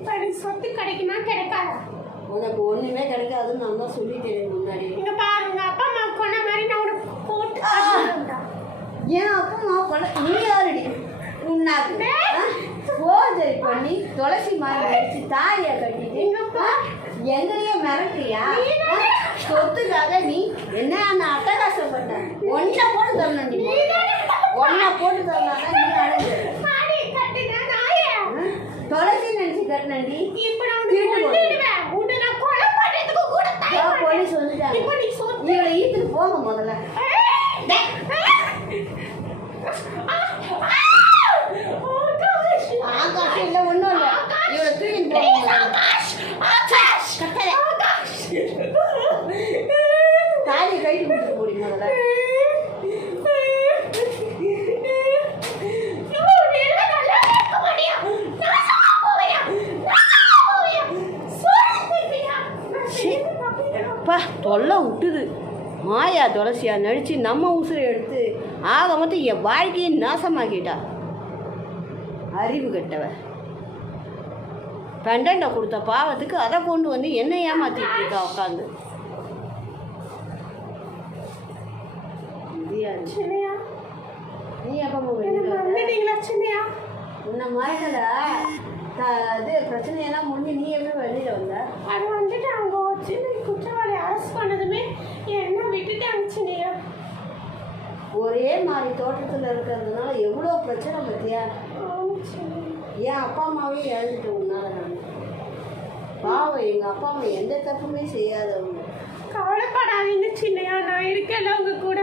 இப்போ எனக்கு சொத்து கிடைக்குமா கிடைக்காதா? உனக்கு ஒன்றுமே கிடைக்காதுன்னு நான் தான் சொல்லிட்டேன் முன்னாடி. இங்கே பாருங்க, அப்பா அம்மா கொண்ட மாதிரி நான் உனக்கு போட்டு ஏன் அப்பா அம்மா கொள்ள நீ யாருடி உன்னாக்கு போஜரி பண்ணி துளசி மாதிரி வச்சு தாலியை கட்டிட்டு எங்களையே மிரட்டுறியா? சொத்துக்காக நீ என்ன அட்டகாசப்பட்ட ஒன்றை போட்டு தரணும். நீ ஒன்றை போட்டு தரலாம் நீ அழகு துளசி நினைச்சு கட்டினி. போலீஸ் வந்துட்டாங்க. இவளை ஈத்துட்டு போங்க முதல்ல. ஆகாஷ் இல்லை ஒன்றும் இல்லை, இவளை தூக்கிட்டு போங்க. தாலி கைட்டு கொடுத்து போடி முதல்ல. தொல்லை விட்டுது. மாயா துளசியா நடித்து நம்ம உசுரை எடுத்து ஆக மொத்தம் என் வாழ்க்கையை நாசமாக்கிட்டா. அறிவு கெட்டவ பெண்டண்டை கொடுத்த பாவத்துக்கு அதை கொண்டு வந்து என்ன ஏமாத்திட்டு இருக்கா உட்காந்து. நீ எப்போ உன்ன மாதிரில இது பிரச்சனையெல்லாம் முடிஞ்சு நீ எப்படி வெளியில் வந்த? அது வந்துட்டு அவங்க வச்சு குற்றவாளி அரெஸ்ட் பண்ணதுமே என்ன விட்டுட்டாங்க சின்னையா. ஒரே மாதிரி தோட்டத்தில் இருக்கிறதுனால எவ்வளோ பிரச்சனை பற்றியா? என் அப்பா அம்மாவே இழந்துட்டு உன்னால நான் பாவம். எங்கள் அப்பா அம்மா எந்த தப்புமே செய்யாதவங்க. கவலைப்படாதீங்க சின்னையா, நான் இருக்கேன்ல உங்க கூட.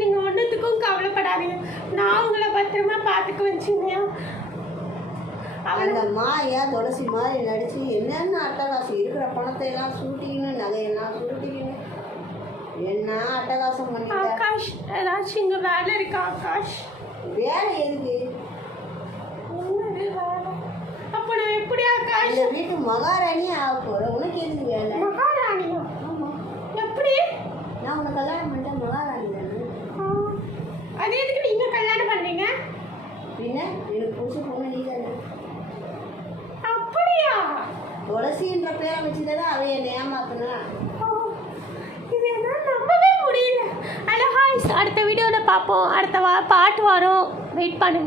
நீங்கள் ஒன்றுத்துக்கும் கவலைப்படாதீங்க, நான் உங்களை பத்திரமா பார்த்துக்குவேன் சின்னையா. அந்த மாயா துளசி மாதிரி நடித்து என்னென்ன அட்டகாசம் இருக்கிற பணத்தை எல்லாம் சுருட்டிக்கணும், நகையெல்லாம் சுருட்டிக்கணும், என்ன அட்டகாசம் பண்ணிட்டு. ஆகாஷ் ஏதாச்சும் இங்கே வேலை இருக்கா ஆகாஷ்? வேலை எதுக்கு? என்னது வேலை? அப்போ நான் எப்படி ஆகாஷ் இந்த வீட்டு மகாராணி ஆக போகிறேன். உனக்கு எதுக்கு வேலை? மகாராணியா? ஆமாம். எப்படி? நான் உனக்கு கல்யாணம் பண்ணிட்டேன் மகாராணி தானே. அது எதுக்கு நீங்கள் கல்யாணம் பண்ணீங்க? பின்ன எனக்கு புதுசு பொண்ணு நீ தானே. அப்படியா? துளசின்ற பேரை வச்சுதான் அவ என்னை ஏமாத்தினா. இது என்ன நம்பவே முடியல. அடுத்த வீடியோவில் பார்ப்போம். அடுத்த பாட்டு வரும், வெயிட் பண்ணுங்க.